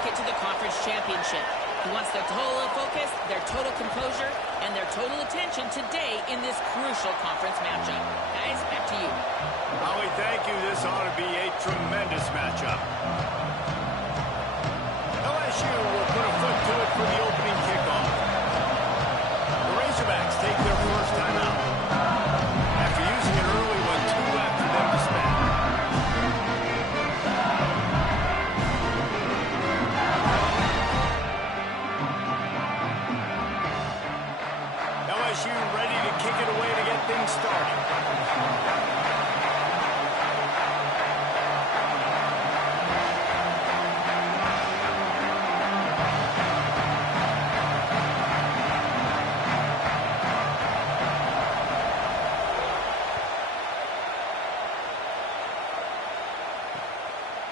ticket to the conference championship. He wants their total focus, their total composure, and their total attention today in this crucial conference matchup. Guys, back to you. Howie, thank you. This ought to be a tremendous matchup. LSU will put a foot to it for the opening kickoff. The Razorbacks take their first time out. After using an early one, 2 left for them to spend. LSU ready to kick it away to get things started.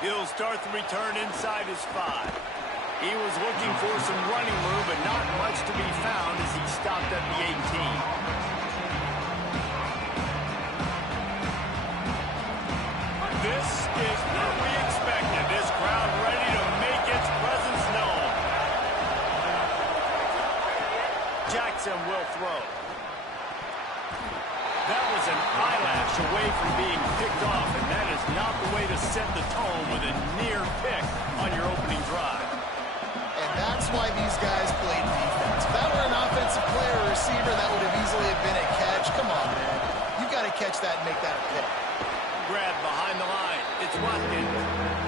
He'll start the return inside his 5. He was looking for some running room, but not much to be found as he stopped at the 18. This is what we expected. This crowd ready to make its presence known. Jackson will throw. That was an eyelash away from being picked off, and that is not the way to set the tone with a near pick on your opening drive. And that's why these guys played defense. If that were an offensive player or receiver, that would have easily been a catch. Come on, man. You got to catch that and make that a pick. Grab behind the line. It's Watkins.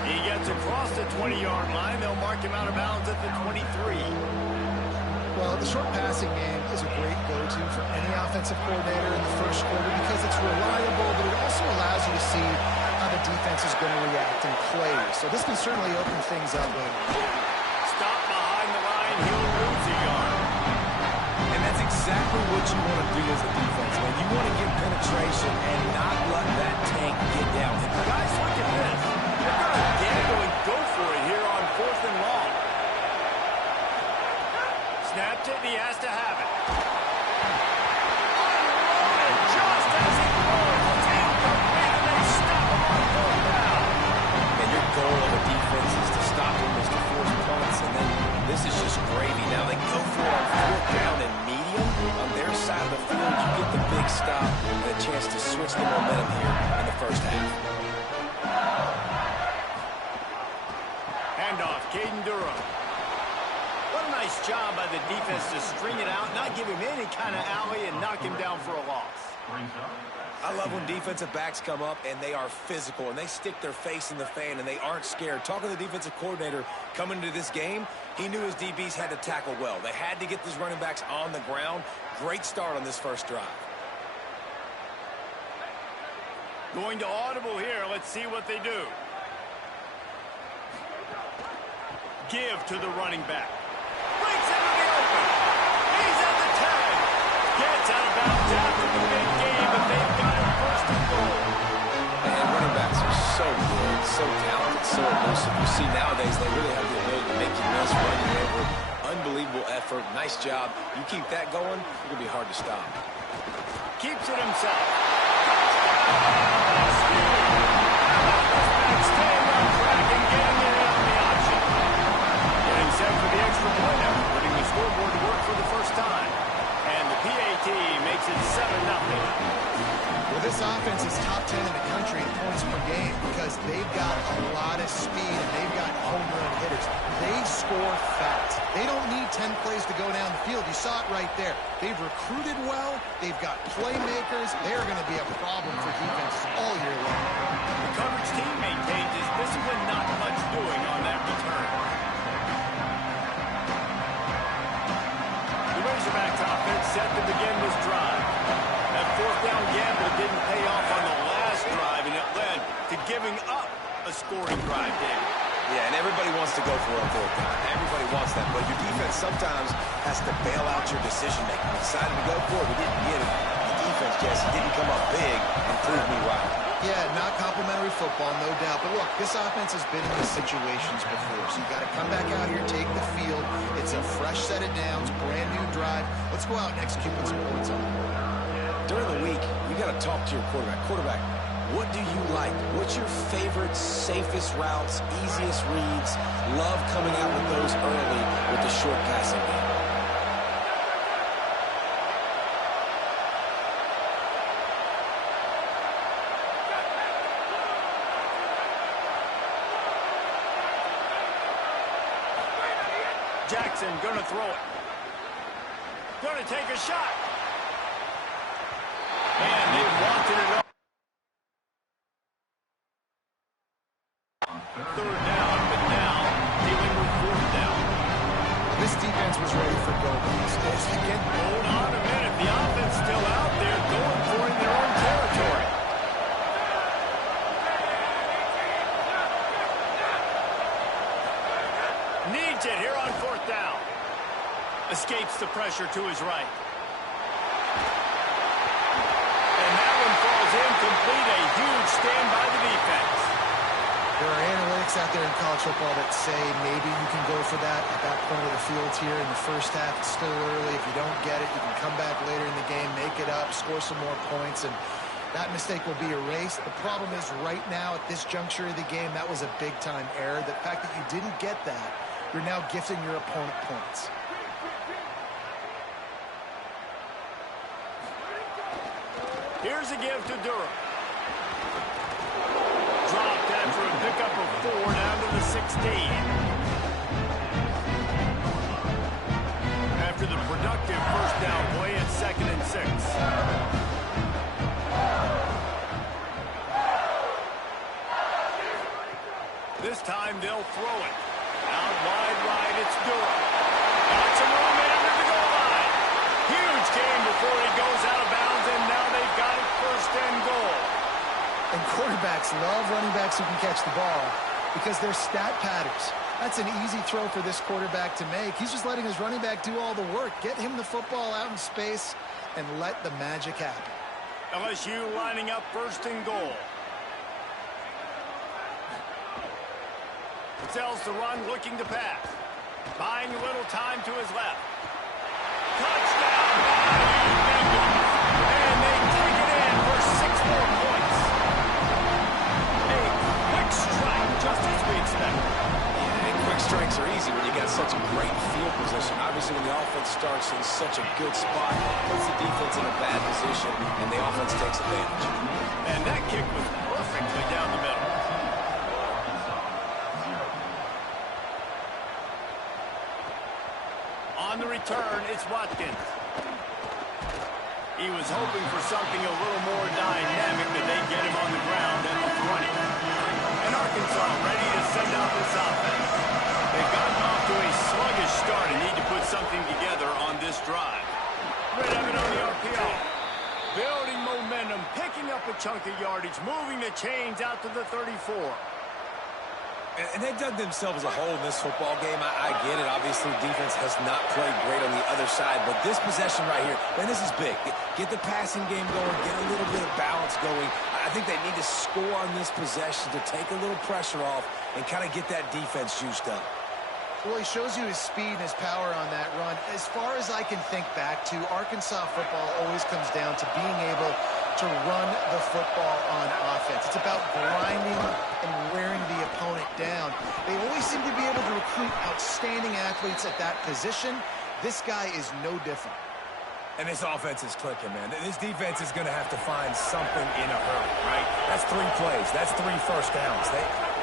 He gets across the 20-yard line. They'll mark him out of bounds at the 23. Well, the short passing game is a great go-to for any offensive coordinator in the first quarter because it's reliable, but it also allows you to see how the defense is going to react and play. So this can certainly open things up later. Stop behind the line. He'll lose a yard. And that's exactly what you want to do as a defense, man. You want to get penetration and not let that tank get down. Guys, look at this. They're going to gamble and go for it here on 4th and long. Snapped it, and he has to have it. Unloaded just as he throws. It's incomplete, and they stop him on 4th down. And your goal of a defense is to stop him, is to force punts, and then this is just gravy. Now they go for it on 4th down and medium. On their side of the field, you get the big stop and a chance to switch the momentum here in the first half. Handoff, Caden Durham. What a nice job by the defense to string it out, not give him any kind of alley, and knock him down for a loss. I love when defensive backs come up and they are physical and they stick their face in the fan and they aren't scared. Talking to the defensive coordinator coming into this game, he knew his DBs had to tackle well. They had to get these running backs on the ground. Great start on this first drive. Going to audible here. Let's see what they do. Give to the running back. Breaks into the open. He's at the 10. Gets out of bounds after the big game, but they've got him first and goal. And running backs are so good, so talented, so elusive. You see nowadays they really have the ability to make you miss, run you over. Unbelievable effort. Nice job. You keep that going, it's going to be hard to stop. Keeps it himself. Staying on track and getting in on the option. Getting set for the extra point after putting the scoreboard to work for the first time. And the PAT makes it 7-0. Well, this offense is top 10 in the country in points per game because they've got a lot of speed and they've got home run hitters. They score fast. They don't need 10 plays to go down the field. You saw it right there. They've recruited well. They've got playmakers. They're going to be a problem for defenses all year long. The coverage team maintains his discipline, not much doing on that return. The Razorbacks offense set to begin this drive. That 4th down gamble didn't pay off on the last drive, and it led to giving up a scoring drive, David. Yeah, and everybody wants to go for it on 4th down. Everybody wants that, but your defense sometimes has to bail out your decision-making. We decided to go for it. We didn't get it. The defense, Jesse, didn't come up big and prove me right. Yeah, not complimentary football, no doubt. But look, this offense has been in these situations before, so you got to come back out here, take the field. It's a fresh set of downs, brand new drive. Let's go out and execute with some points on it. During the week, you got to talk to your quarterback. Quarterback, What do you like? What's your favorite, safest routes, easiest reads? Love coming out with those early with the short passing game. Jackson gonna throw it. Gonna take a shot. And they wanted it up. Third down, but now dealing with fourth down. This defense was ready for go-goes. Again, Hold on a minute. The offense still out there going for it in their own territory. Needs it here on fourth down. Escapes the pressure to his right. And that one falls incomplete. A huge stand by the defense. there are analytics out there in college football that say maybe you can go for that at that point of the field here in the first half. It's still early. If you don't get it, you can come back later in the game, make it up, score some more points, and that mistake will be erased. The problem is right now at this juncture of the game, that was a big-time error. The fact that you didn't get that, you're now gifting your opponent points. Here's a give to Durham. Dropped after a pickup of 4 down to the 16. After the productive first down play at 2nd and 6. This time they'll throw it. Out wide right, it's Durham. Got some room in under the goal line. Huge gain before he goes out of bounds, and now they've got it 1st and goal. And quarterbacks love running backs who can catch the ball because they're stat patterns. That's an easy throw for this quarterback to make. He's just letting his running back do all the work. Get him the football out in space and let the magic happen. LSU lining up 1st and goal. Sells the run, looking to pass. Buying a little time to his left. Touchdown by Bengals. And they take it in for 6 more points. A quick strike, just as we expected. And quick strikes are easy when you got such a great field position. Obviously, when the offense starts in such a good spot, puts the defense in a bad position, and the offense takes advantage. And that kick was perfectly down the middle. On the return, it's Watkins. He was hoping for something a little more dynamic, but they get him on the ground at the 20. And Arkansas ready to send out this offense. They've gotten off to a sluggish start and need to put something together on this drive. Red Evan on the RPO. Building momentum, picking up a chunk of yardage, moving the chains out to the 34. And they dug themselves a hole in this football game. I get it. Obviously, defense has not played great on the other side. But this possession right here, man, this is big. Get the passing game going. Get a little bit of balance going. I think they need to score on this possession to take a little pressure off and kind of get that defense juiced up. Well, he shows you his speed and his power on that run. As far as I can think back to, Arkansas football always comes down to being able to run the football on offense. It's about grinding and wearing the opponent down. They always seem to be able to recruit outstanding athletes at that position. This guy is no different. And this offense is clicking, man. This defense is going to have to find something in a hurry, right? That's 3 plays. That's 3 first downs.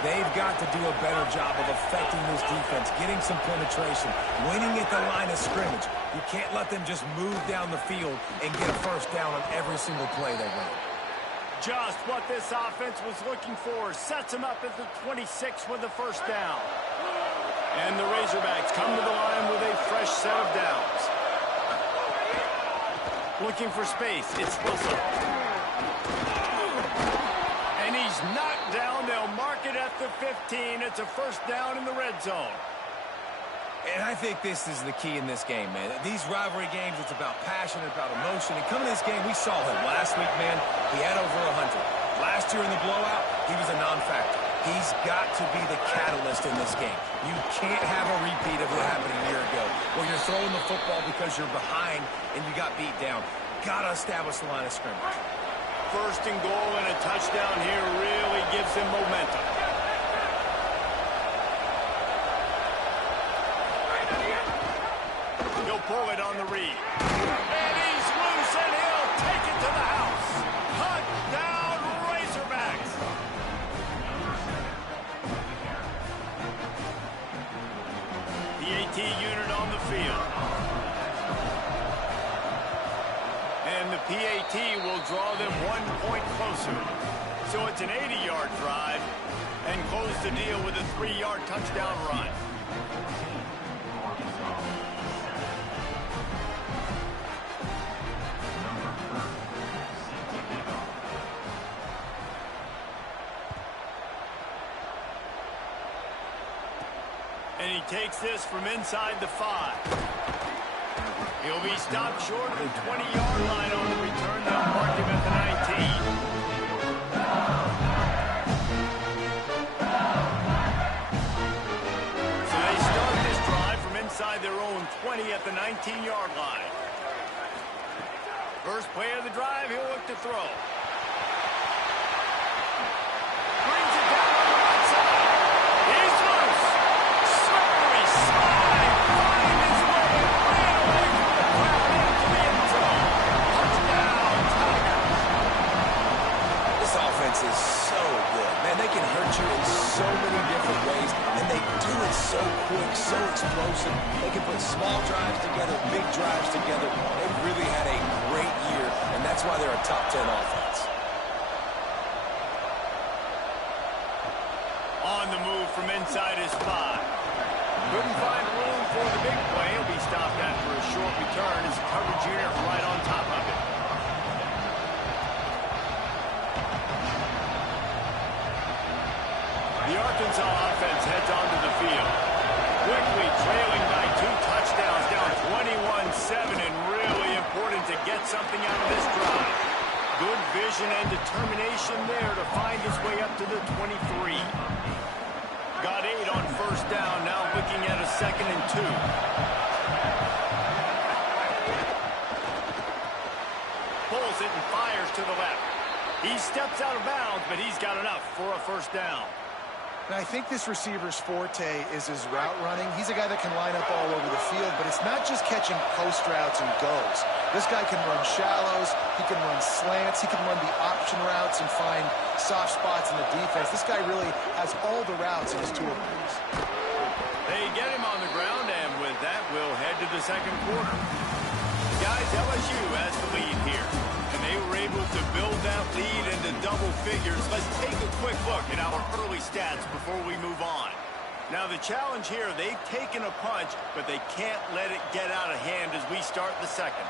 They've got to do a better job of affecting this defense, getting some penetration, winning at the line of scrimmage. You can't let them just move down the field and get a first down on every single play they run. Just what this offense was looking for. Sets him up at the 26 with the first down. And the Razorbacks come to the line with a fresh set of downs. Looking for space. It's Russell. And he's knocked down. They'll mark it at the 15. It's a first down in the red zone. And I think this is the key in this game, man. These rivalry games, it's about passion, about emotion. And coming to this game, we saw him last week, man. He had over 100. Last year in the blowout, he was a non-factor. He's got to be the catalyst in this game. You can't have a repeat of what happened a year ago, where you're throwing the football because you're behind and you got beat down. Got to establish the line of scrimmage. First and goal and a touchdown here really gives him momentum. He'll pull it on the read. And he's loose, and he'll take it to the house. Touchdown, Razorbacks. PAT unit on the field. And the PAT will draw them 1 point closer. So it's an 80-yard drive and close the deal with a 3-yard touchdown run. And he takes this from inside the 5. He'll be stopped short of the 20-yard line on the return. They'll mark him at the 19. So they start this drive from inside their own 20 at the 19-yard line. First play of the drive, he'll look to throw. Brings it down on the right side. He's loose. Slippery slide. Find his way. Ran away from the crowd into the end zone. Touchdown, Tigers. This offense is so good. Man, they can hurt you in so many different ways, and they do it so quick, so explosive. They can put small drives together, big drives together. They've really had a great year, and that's why they're a top 10 offense. On the move from inside his 5. Couldn't find room for the big play. He'll be stopped after a short return as coverage unit right on top of it. The Arkansas offense heads onto the field. Quickly trailing by 2 touchdowns, down 21-7, and really important to get something out of this drive. Good vision and determination there to find his way up to the 23. Got 8 on first down, now looking at a 2nd and 2. Pulls it and fires to the left. He steps out of bounds, but he's got enough for a first down. And I think this receiver's forte is his route running. He's a guy that can line up all over the field, but it's not just catching post routes and goes. This guy can run shallows, he can run slants, he can run the option routes and find soft spots in the defense. This guy really has all the routes in his toolbox. They get him on the ground, and with that, we'll head to the second quarter. Guys, LSU has the lead here, and they were able to build that lead into double figures. Let's take a quick look at our early stats before we move on. Now, the challenge here, they've taken a punch, but they can't let it get out of hand as we start the second.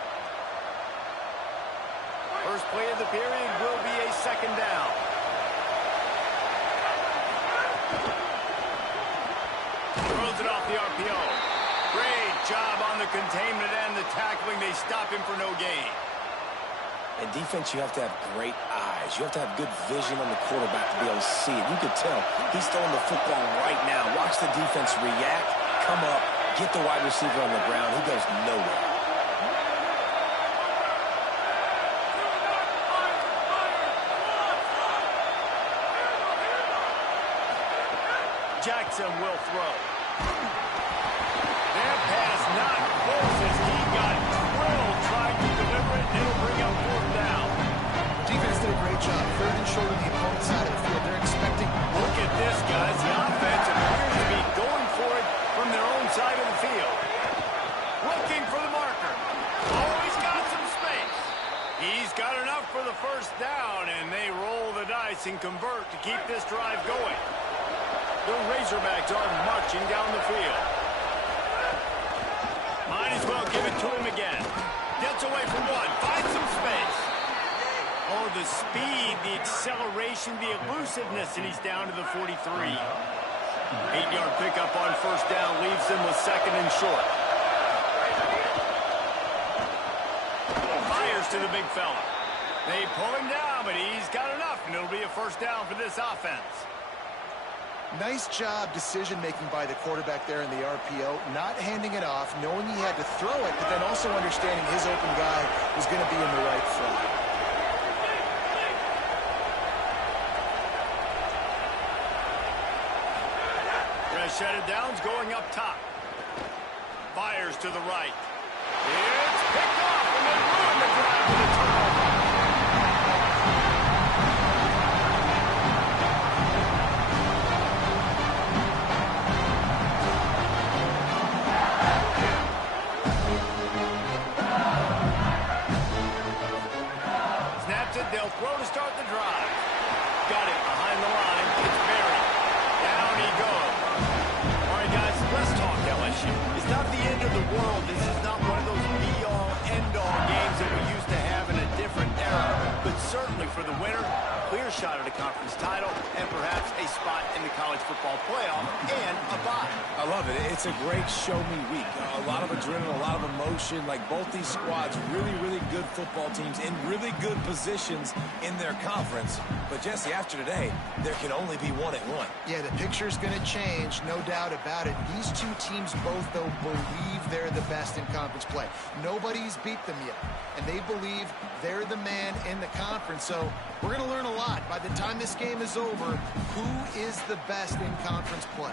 First play of the period will be a 2nd down. Throws it off the RPO. Great job on the containment and the tackling. They stop him for no gain. In defense, you have to have great eyes. You have to have good vision on the quarterback to be able to see it. You can tell he's throwing the football right now. Watch the defense react, come up, get the wide receiver on the ground. He goes nowhere. Jackson will throw. That pass not close as he got drilled trying to deliver it, and it'll bring up 4th down. Defense did a great job. 3rd and short on the opponent's side of the field. They're expecting... Look at this, guys. The offense appears to be going for it from their own side of the field. Looking for the marker. Oh, he's got some space. He's got enough for the first down, and they roll the dice and convert to keep this drive going. The Razorbacks are marching down the field. Might as well give it to him again. Gets away from 1. Finds some space. Oh, the speed, the acceleration, the elusiveness, and he's down to the 43. 8-yard pickup on first down leaves him with 2nd and short. Fires to the big fella. They pull him down, but he's got enough, and it'll be a first down for this offense. Nice job decision-making by the quarterback there in the RPO, not handing it off, knowing he had to throw it, but then also understanding his open guy was going to be in the right front. set of downs going up top. Fires to the right. It's picked off, and they ruin the drive with a turnover. Snaps it, they'll throw to start the drive. Got it behind the line. It's buried. Down he goes. All right, guys, let's talk LSU. It's not the end of the world. This is not one of those be-all, end-all games that we used to have in a different era. But certainly for the winner, a clear shot at a conference title and perhaps a spot in the college football playoff and a bye. I love it. It's a great show-me week. A lot of adrenaline, a lot of emotion. Like both these squads, really, really good football teams in really good positions in their conference. But, Jesse, after today, there can only be one at one. Yeah, the picture's going to change, no doubt about it. These two teams both, though, believe they're the best in conference play. Nobody's beat them yet, and they believe they're the man in the conference. So we're going to learn a lot. By the time this game is over, who is the best in conference play?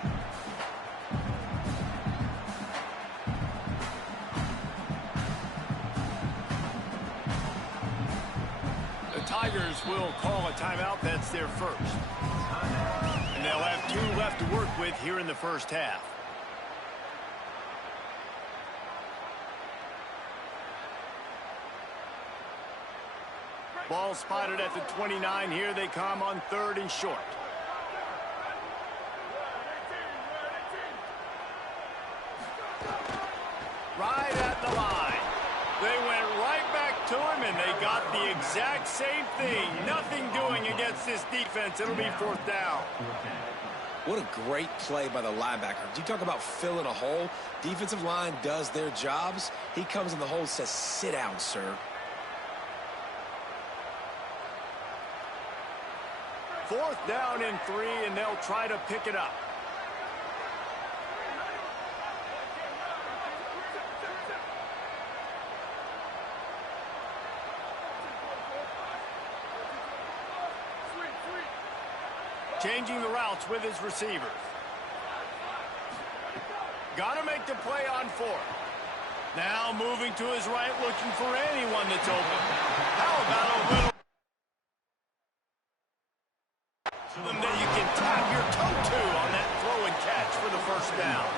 Tigers will call a timeout. That's their first. And they'll have 2 left to work with here in the first half. Ball spotted at the 29. Here they come on 3rd and short. Right at the line. They went right back to him, and they got the exact same thing. Nothing doing against this defense. It'll be 4th down. What a great play by the linebacker. You talk about filling a hole. Defensive line does their jobs. He comes in the hole and says, sit down, sir. 4th down and 3, and they'll try to pick it up. Changing the routes with his receivers. Got to make the play on 4th. Now moving to his right, looking for anyone that's open. How about a little that you can tap your toe to on that throw and catch for the 1st down.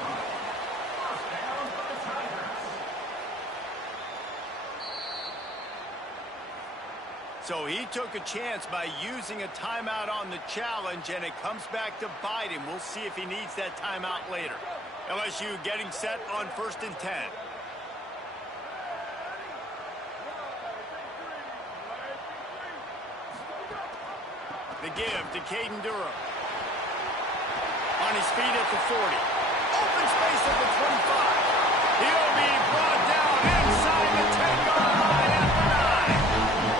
So he took a chance by using a timeout on the challenge, and it comes back to bite him. We'll see if he needs that timeout later. LSU getting set on 1st and 10. The give to Caden Durham. On his feet at the 40. Open space at the 25. He'll be brought down inside the 10-yard line at the 9.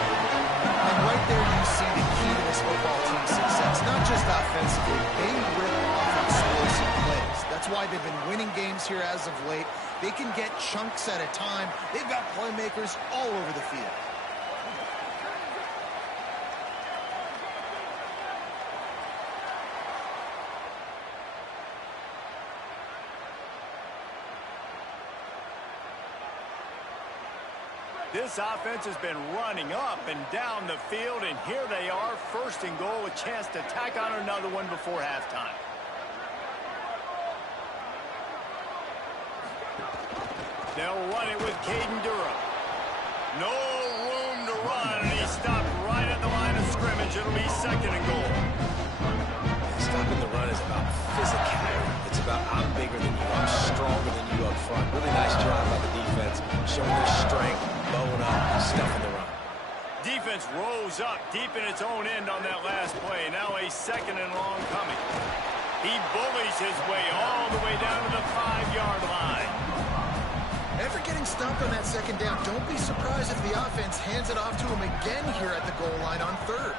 And right there you see the key to this football team's success. Not just offensively, they rip off explosive plays. That's why they've been winning games here as of late. They can get chunks at a time. They've got playmakers all over the field. This offense has been running up and down the field, and here they are, 1st and goal, a chance to tack on another one before halftime. They'll run it with Caden Durham. No room to run, and he stopped right at the line of scrimmage. It'll be 2nd and goal. Stopping the run is about physicality. It's about I'm bigger than you, I'm stronger than you up front. Really nice job by the defense, showing their strength, blowing up, stuffing the run. Defense rose up deep in its own end on that last play. Now a 2nd and long coming. He bullies his way all the way down to the 5-yard line. After getting stumped on that 2nd down, don't be surprised if the offense hands it off to him again here at the goal line on 3rd.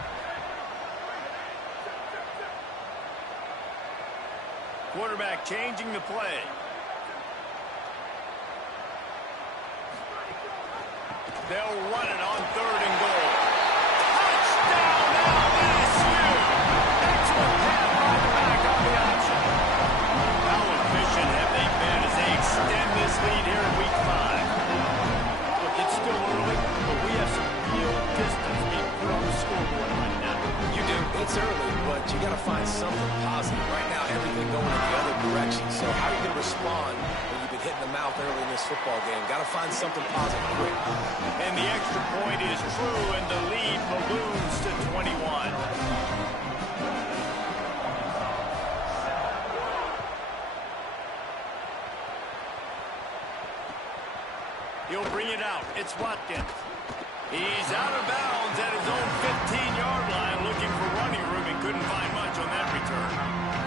Quarterback changing the play. They'll run it on 3rd and goal. Touchdown, LSU! Excellent pass on the back on the option. Now respond when you've been hit in the mouth early in this football game. Got to find something positive quick. And the extra point is true, and the lead balloons to 21. He'll bring it out. It's Watkins. He's out of bounds at his own 15-yard line, looking for running room and couldn't find much on that return.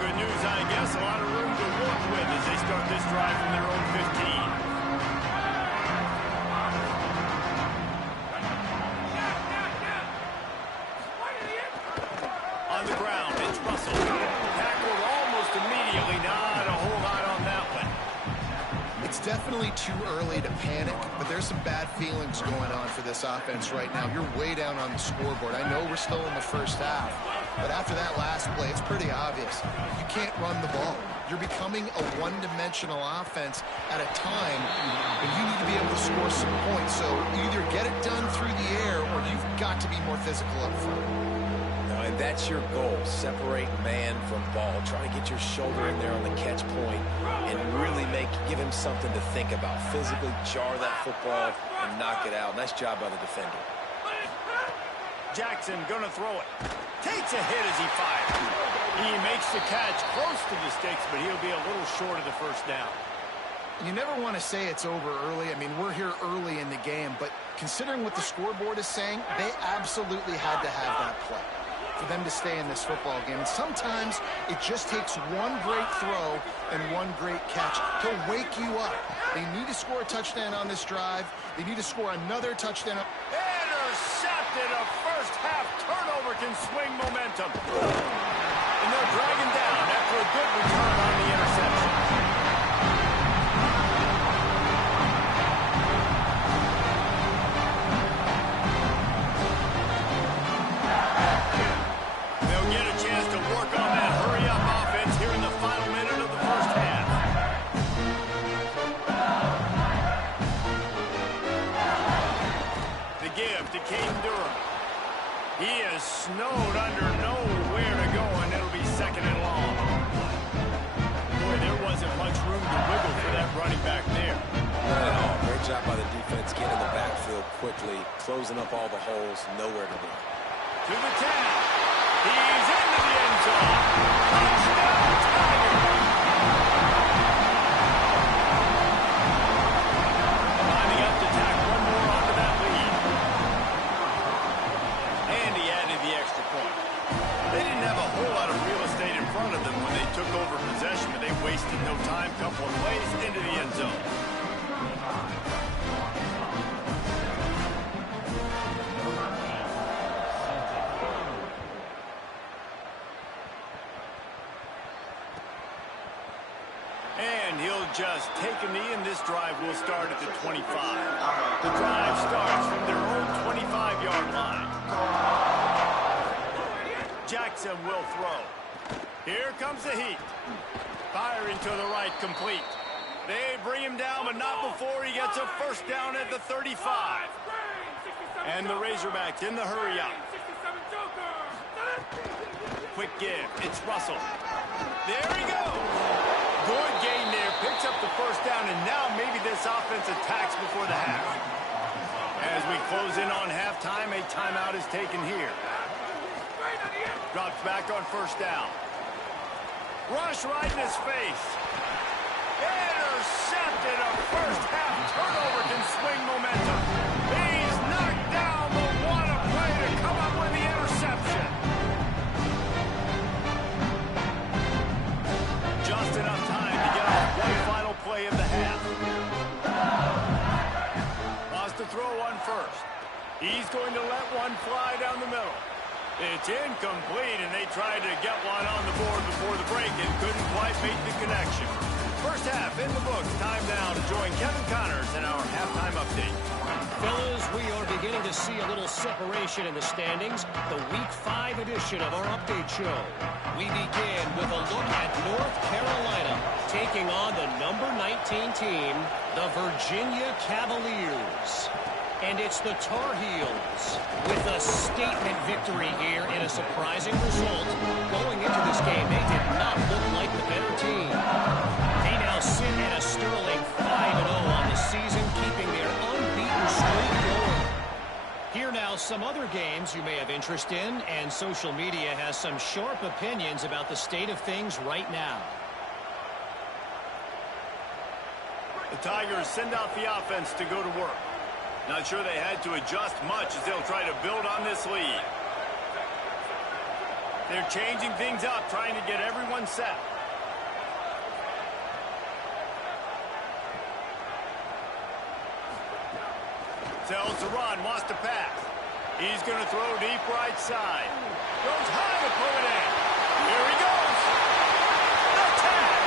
Good news, I guess, a lot of room to work with as they start this drive from their own 15. On the ground, it's Russell. Tackled almost immediately. Not a whole lot on that one. It's definitely too early to panic, but there's some bad feelings going on for this offense right now. You're way down on the scoreboard. I know we're still in the first half, but after that last play, it's pretty obvious. You can't run the ball. You're becoming a one-dimensional offense at a time when you need to be able to score some points. So either get it done through the air or you've got to be more physical up front. And that's your goal. Separate man from ball. Try to get your shoulder in there on the catch point and really give him something to think about. Physically jar that football and knock it out. Nice job by the defender. Jackson gonna throw it. Takes a hit as he fires. He makes the catch close to the sticks, but he'll be a little short of the first down. You never want to say it's over early. I mean, we're here early in the game, but considering what the scoreboard is saying, they absolutely had to have that play for them to stay in this football game. And sometimes it just takes one great throw and one great catch to wake you up. They need to score a touchdown on this drive. They need to score another touchdown. Intercepted. A first half turnover can swing momentum. And they're dragging down after a good return on the interception. They'll get a chance to work on that hurry-up offense here in the final minute of the first half. The give to Caden Durham. He is snowed under, nowhere to go, and it'll be second and long. Boy, there wasn't much room to wiggle for that running back there. Not at all. Great job by the defense getting in the backfield quickly, closing up all the holes, nowhere to go. To the 10. He's into the end zone. Touchdown, Tigers! Lining up to tack one more onto that lead. And he added the extra point. They didn't have a whole lot of real estate in front of them when they took over possession, but they wasted no time. Couple of plays into the end zone. And he'll just take a knee, and this drive will start at the 25. The drive starts from their own 25-yard line. Jackson will throw. Here comes the heat. Firing to the right, complete. They bring him down, but not before he gets a first down at the 35. And the Razorbacks in the hurry-up. Quick give. It's Russell. There he goes. Good gain there. Picks up the first down, and now maybe this offense attacks before the half. As we close in on halftime, a timeout is taken here. Drops back on first down. Rush right in his face. Intercepted. A first half turnover can swing momentum. He's knocked down, but what a play to come up with the interception. Just enough time to get off one final play of the half. Wants to throw one first. He's going to let one fly down the middle. It's incomplete, and they tried to get one on the board before the break and couldn't quite make the connection. First half in the books. Time now to join Kevin Connors in our halftime update. Fellas, we are beginning to see a little separation in the standings. The Week 5 edition of our update show. We begin with a look at North Carolina taking on the number 19 team, the Virginia Cavaliers. And it's the Tar Heels with a statement victory here in a surprising result. Going into this game, they did not look like the better team. They now now sit at a sterling 5-0 on the season, keeping their unbeaten streak going. Here now, some other games you may have interest in, and social media has some sharp opinions about the state of things right now. The Tigers send out the offense to go to work. Not sure they had to adjust much as they'll try to build on this lead. They're changing things up, trying to get everyone set. Tells to run, wants to pass. He's going to throw deep right side. Goes high to put it in. Here he goes. The tag.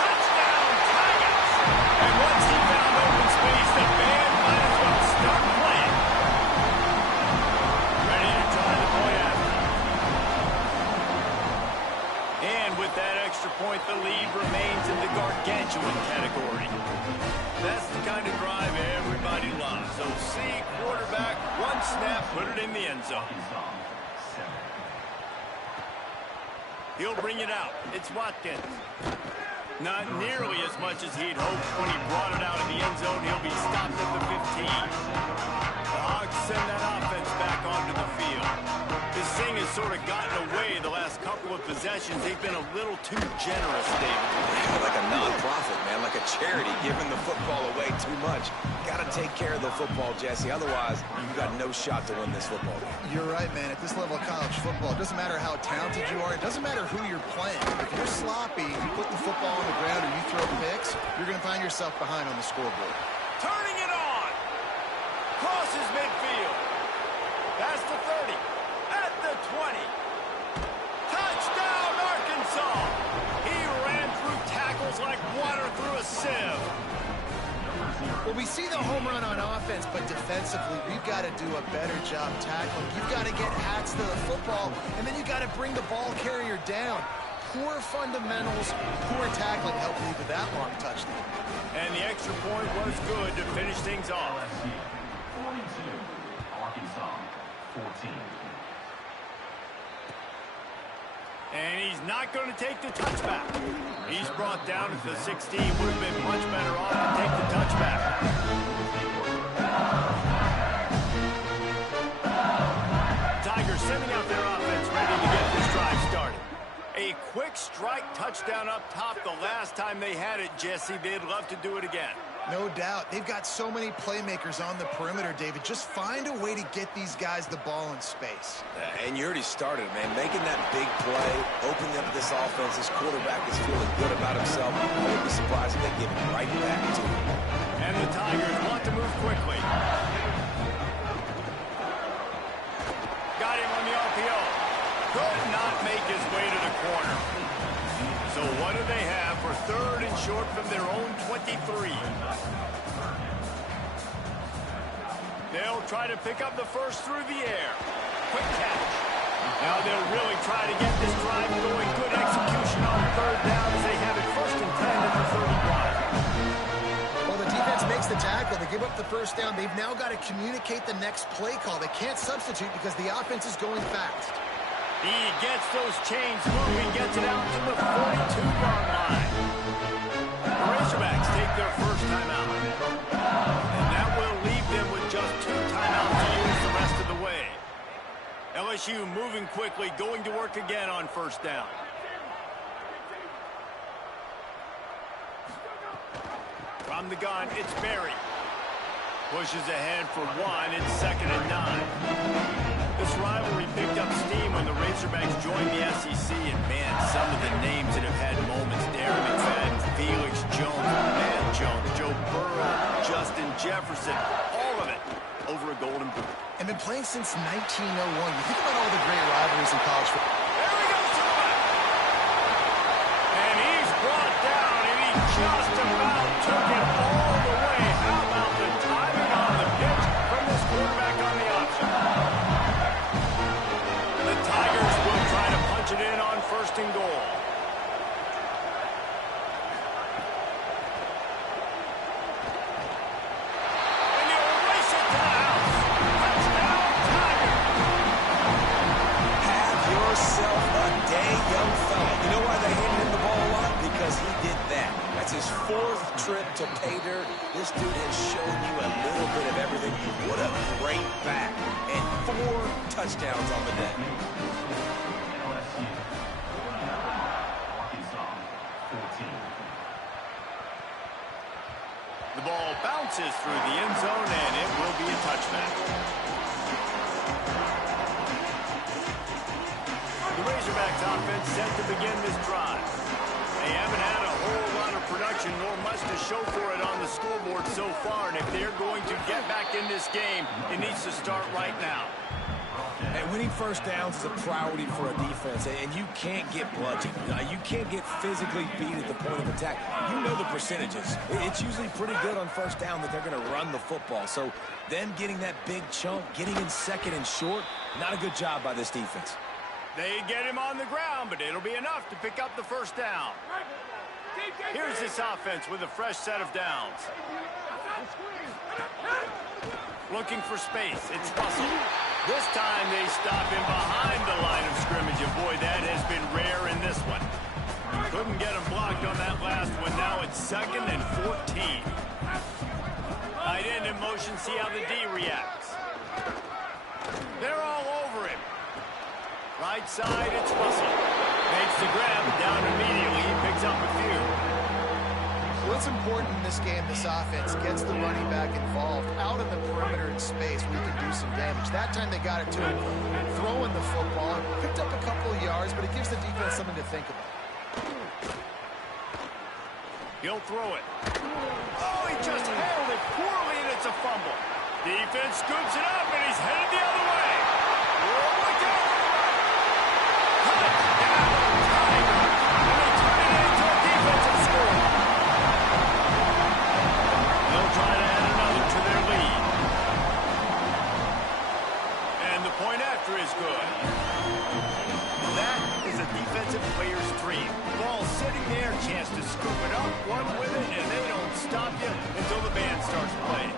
Touchdown, Tigers. And once he found open space, the band might as well start playing. Ready to try the play after. And with that extra point, the lead remains in the gargantuan category. That's the kind of drive everybody loves. So see, quarterback, one snap, put it in the end zone. He'll bring it out. It's Watkins. Not nearly as much as he'd hoped when he brought it out of the end zone. He'll be stopped at the 15. The Hogs send that offense back onto the field. This thing has sort of gotten away the last couple of possessions. They've been a little too generous, David. Yeah, like a non-profit, man, like a charity, giving the football away too much. Got to take care of the football, Jesse. Otherwise, you've got no shot to win this football game. You're right, man. At this level of college football, it doesn't matter how talented you are. It doesn't matter who you're playing. If you're sloppy, you put the football on the ground or you throw picks, you're going to find yourself behind on the scoreboard. Turning it on. Crosses midfield. Past the 30. At the 20. Touchdown, Arkansas. He ran through tackles like water through a sieve. Well, we see the home run on offense, but defensively, we've got to do a better job tackling. You've got to get hats to the football, and then you got to bring the ball carrier down. Poor fundamentals, poor tackling helped lead to that long touchdown. And the extra point was good to finish things off. LSU 42, Arkansas 14. And he's not going to take the touchback. He's brought down at the 16. Would have been much better off to take the touchback. Tigers sending out their offense ready to get this drive started. A quick strike touchdown up top the last time they had it, Jesse. They'd love to do it again. No doubt. They've got so many playmakers on the perimeter, David. Just find a way to get these guys the ball in space. And you already started, man. Making that big play, opening up this offense. This quarterback is feeling good about himself. I wouldn't be surprised if they give it right back to him. And the Tigers want to move quickly. Got him on the RPO. Could not make his way to the corner. So what do they have for third and short from their own 23? They'll try to pick up the first through the air. Quick catch. Now they'll really try to get this drive going. Good execution on third down as they have it first and 10 at the 31. Well, the defense makes the tackle. They give up the first down. They've now got to communicate the next play call. They can't substitute because the offense is going fast. He gets those chains moving, gets it out to the 42-yard line. The Razorbacks take their first timeout. And that will leave them with just 2 timeouts to use the rest of the way. LSU moving quickly, going to work again on first down. From the gun, it's Berry. Pushes ahead for 1. It's 2nd and 9. This rivalry picked up steam when the Razorbacks joined the SEC, and man, some of the names that have had moments: Darren McFadden, Felix Jones, Matt Jones, Joe Burrow, Justin Jefferson, all of it over a Golden Boot. And been playing since 1901. You think about all the great rivalries in college football. There he goes to the left. And he's brought down, and he just about took it all the way. How about the timing on the pitch from this quarterback on the option? The Tigers will try to punch it in on first and goal. And he'll race it to the house. Touchdown, Tigers. Have yourself That's his 4th trip to pay dirt. This dude has shown you a little bit of everything. What a great back. And 4 touchdowns on the day. LSU, Arkansas, 14. The ball bounces through the end zone, and it will be a touchback. The Razorbacks offense set to begin this drive. They haven't had a whole lot of production, nor much to show for it on the scoreboard so far. And if they're going to get back in this game, it needs to start right now. And winning first downs is a priority for a defense, and you can't get bludgeoned. You can't get physically beat at the point of attack. You know the percentages. It's usually pretty good on first down that they're going to run the football. So them getting that big chunk, getting in second and short, not a good job by this defense. They get him on the ground, but it'll be enough to pick up the first down. Here's this offense with a fresh set of downs. Looking for space. It's Russell. This time they stop him behind the line of scrimmage, and boy, that has been rare in this one. Couldn't get him blocked on that last one. Now it's 2nd and 14. Tight end in motion, see how the D reacts. They're all over him. Right side, it's Russell. Makes the grab, down immediately. He picks up a few. What's important in this game, this offense gets the running back involved out in the perimeter in space where you can do some damage. That time they got it to him, throwing the football, picked up a couple of yards, but it gives the defense something to think about. He'll throw it. Oh, he just handled it poorly, and it's a fumble. Defense scoops it up, and he's headed the other way. Oh, look out! Touchdown, Tiger! And they turn it into a defensive score. They'll try to add another to their lead. And the point after is good. That is a defensive player's dream. Ball sitting there, chance to scoop it up, run with it, and they don't stop you until the band starts playing.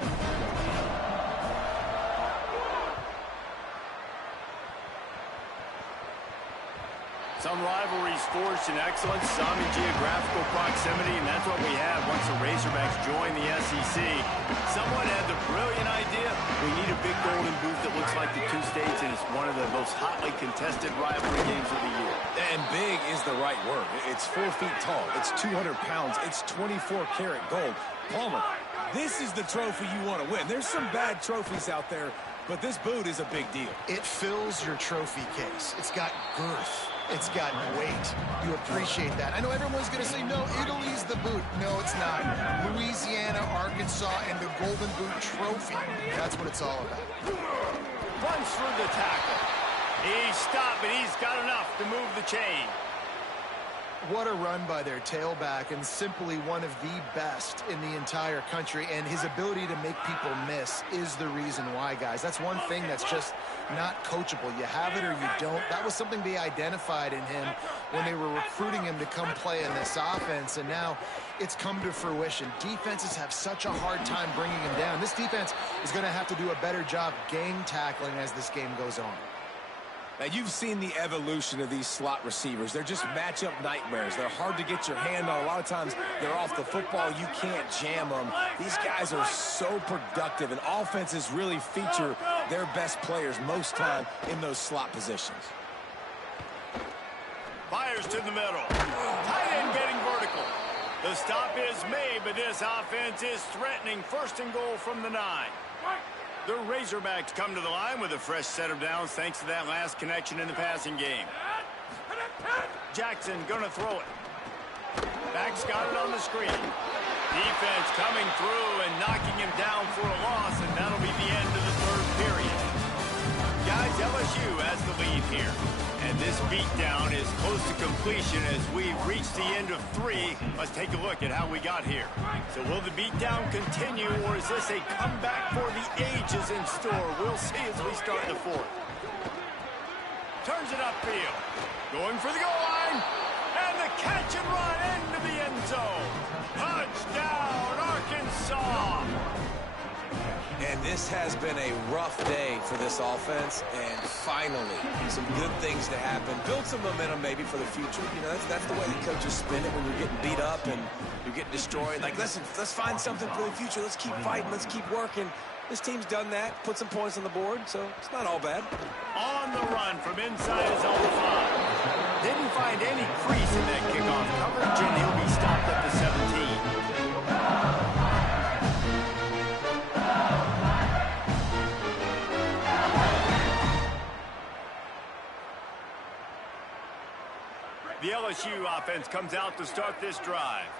Some rivalries forged in excellence, some in geographical proximity, and that's what we have once the Razorbacks join the SEC. Someone had the brilliant idea, we need a big golden boot that looks like the two states, and it's one of the most hotly contested rivalry games of the year. And big is the right word. It's 4 feet tall. It's 200 pounds. It's 24-karat gold. Palmer, this is the trophy you want to win. There's some bad trophies out there, but this boot is a big deal. It fills your trophy case. It's got girth. It's got weight. You appreciate that. I know everyone's going to say, no, Italy's the boot. No, it's not. Louisiana, Arkansas, and the Golden Boot Trophy. That's what it's all about. Runs through the tackle. He stopped, but he's got enough to move the chain. What a run by their tailback, and simply one of the best in the entire country. And his ability to make people miss is the reason why, guys. That's one thing that's just not coachable. You have it or you don't. That was something they identified in him when they were recruiting him to come play in this offense, and now it's come to fruition. Defenses have such a hard time bringing him down. This defense is going to have to do a better job game tackling as this game goes on. Now, you've seen the evolution of these slot receivers. They're just matchup nightmares. They're hard to get your hand on. A lot of times, they're off the football. You can't jam them. These guys are so productive, and offenses really feature their best players most time in those slot positions. Fires to the middle. Tight end getting vertical. The stop is made, but this offense is threatening. 1st and goal from the 9. The Razorbacks come to the line with a fresh set of downs thanks to that last connection in the passing game. Jackson gonna throw it. Back's got it on the screen. Defense coming through and knocking him down for a loss, and that'll be the end of the 3rd period. Guys, LSU has the lead here. And this beatdown is close to completion as we've reached the end of 3. Let's take a look at how we got here. So will the beatdown continue, or is this a comeback for the ages in store? We'll see as we start the 4th. Turns it upfield. Going for the goal line. And the catch and run into the end zone. Touchdown, Arkansas! And This has been a rough day for this offense, and finally, some good things to happen. Build some momentum maybe for the future. You know, that's the way the coaches spin it when you're getting beat up and you're getting destroyed. Like, listen, let's find something for the future. Let's keep fighting. Let's keep working. This team's done that, put some points on the board, so it's not all bad. On the run from inside his own 5. Didn't find any crease in that kickoff coverage, and he'll be stopped at the 17. The LSU offense comes out to start this drive.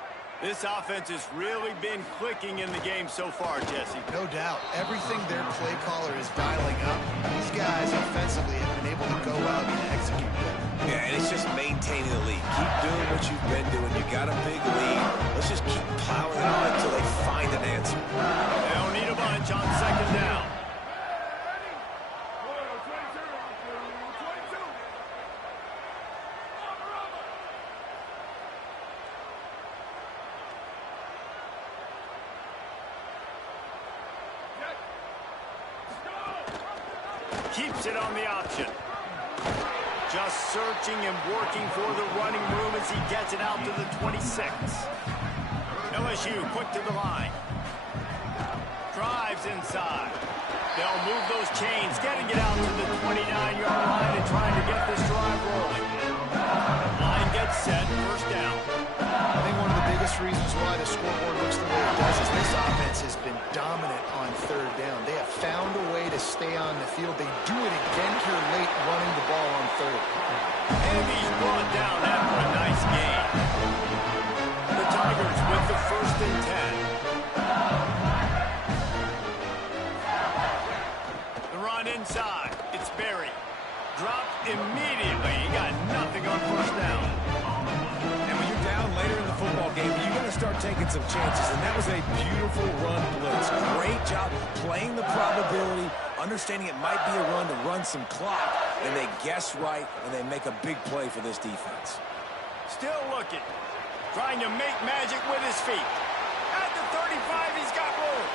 This offense has really been clicking in the game so far, Jesse. No doubt. Everything their play caller is dialing up. These guys offensively have been able to go out and execute. Yeah, and it's just maintaining the lead. Keep doing what you've been doing. You got a big lead. Let's just keep piling it on until they find an answer. They don't need a bunch on second down. Keeps it on the option. Just searching and working for the running room as he gets it out to the 26. LSU quick to the line. Drives inside. They'll move those chains, getting it out to the 29-yard line and trying to get this drive rolling. Line gets set, first down. I think one of the biggest reasons why the scoreboard looks the way it does is this offense has been dominant on third down. They have found a way to stay on the field. They do it again here late, running the ball on third. And he's brought down after a nice gain. The Tigers with the 1st and 10. The run inside. It's Berry. Dropped immediately. He got nothing on first down. And when you're down later in the football game, you're going to start taking some chances. And that was a beautiful run blitz. Great job playing the probability, understanding it might be a run to run some clock, and they guess right, and they make a big play for this defense. Still looking. Trying to make magic with his feet. At the 35, he's got room.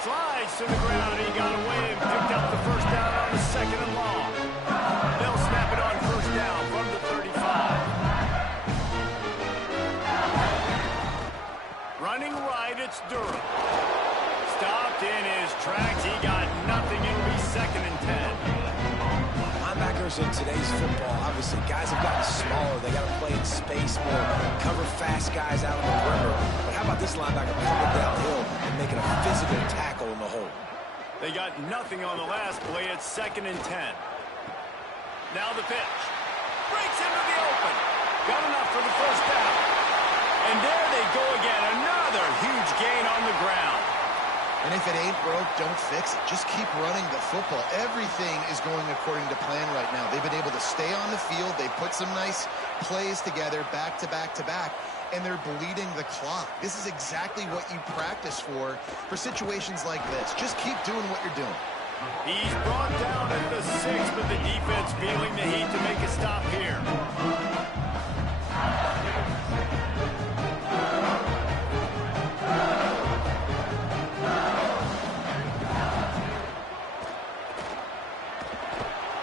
Slides to the ground, and he got away and picked up the first down on the 2nd and long. They'll snap it on first down from the 35. Running right, it's Durham. Stopped in his tracks. He got nothing. It'll be 2nd and 10. Linebackers in today's football, obviously, guys have gotten smaller. They got to play in space more, cover fast guys out on the perimeter. But how about this linebacker coming downhill and making a physical tackle in the hole? They got nothing on the last play. It's 2nd and 10. Now the pitch. Breaks into the open. Got enough for the first down. And there they go again. Another huge gain on the ground. And if it ain't broke, don't fix it. Just keep running the football. Everything is going according to plan right now. They've been able to stay on the field. They put some nice plays together back to back to back, and they're bleeding the clock. This is exactly what you practice for situations like this. Just keep doing what you're doing. He's brought down at the 6, but the defense feeling the heat to make a stop here.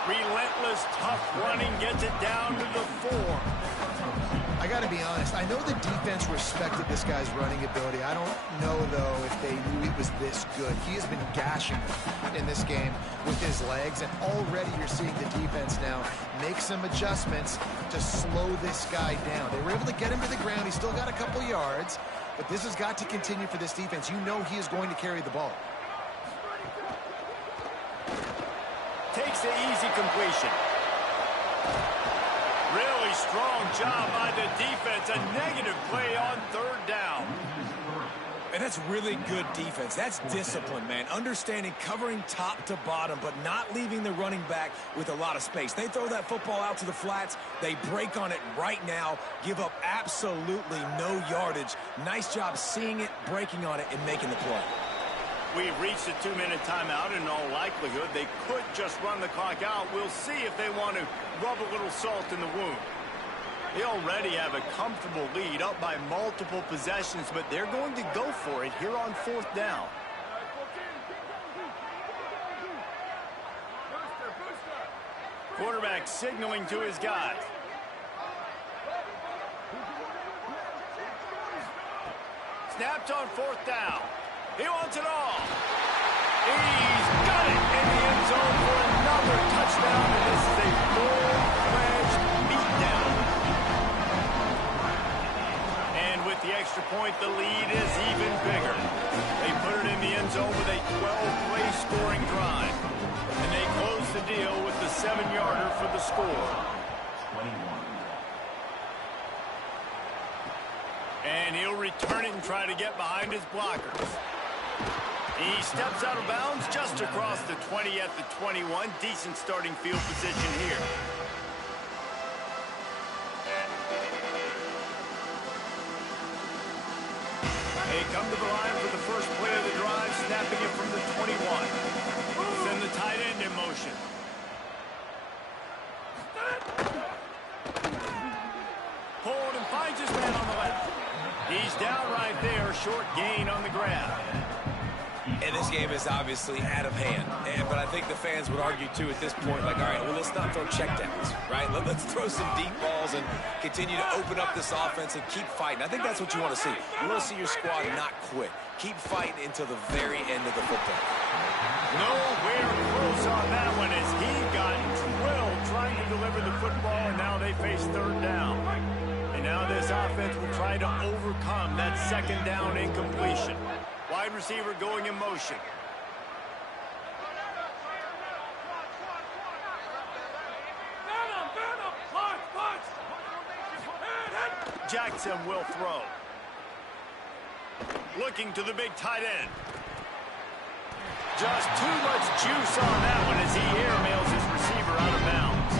Relentless, tough running gets it down to the 4. I got to be honest. I know the defense respected this guy's running ability. I don't know, though, if they knew he was this good. He has been gashing in this game with his legs, and already you're seeing the defense now make some adjustments to slow this guy down. They were able to get him to the ground. He's still got a couple yards, but this has got to continue for this defense. You know he is going to carry the ball. Takes the easy completion. Really strong job by the defense. A negative play on third down. And that's really good defense. That's discipline, man. Understanding, covering top to bottom, but not leaving the running back with a lot of space. They throw that football out to the flats. They break on it right now, give up absolutely no yardage. Nice job seeing it, breaking on it, and making the play. We've reached a 2-minute timeout. In all likelihood, they could just run the clock out. We'll see if they want to rub a little salt in the wound. They already have a comfortable lead, up by multiple possessions, but they're going to go for it here on 4th down. Quarterback signaling to his guys. Snapped on 4th down. He wants it all. He's got it in the end zone for another touchdown, and this is a full-fledged beatdown. And with the extra point, the lead is even bigger. They put it in the end zone with a 12-play scoring drive. And they close the deal with the 7-yarder for the score. 21. And he'll return it and try to get behind his blockers. He steps out of bounds just across the 20 at the 21. Decent starting field position here. They come to the line for the first play of the drive, snapping it from the 21. Send the tight end in motion. Pulled and finds his man on the left. He's down right there, short gain on the grab. And this game is obviously out of hand. But I think the fans would argue, too, at this point, like, all right, well, let's not throw checkdowns, right? Let's throw some deep balls and continue to open up this offense and keep fighting. I think that's what you want to see. You want to see your squad not quit. Keep fighting until the very end of the football. Nowhere close on that one as he got drilled trying to deliver the football, and now they face 3rd down. And now this offense will try to overcome that 2nd down incompletion. Wide receiver going in motion. Jackson will throw. Looking to the big tight end. Just too much juice on that one as he airmails his receiver out of bounds.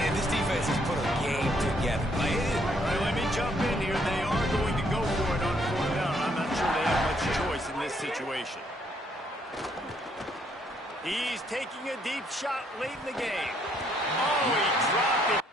And this defense has put a game together. All right, let me jump in here. They are going to go for it on 4th down. I'm not sure they have much choice in this situation. He's taking a deep shot late in the game. Oh, he dropped it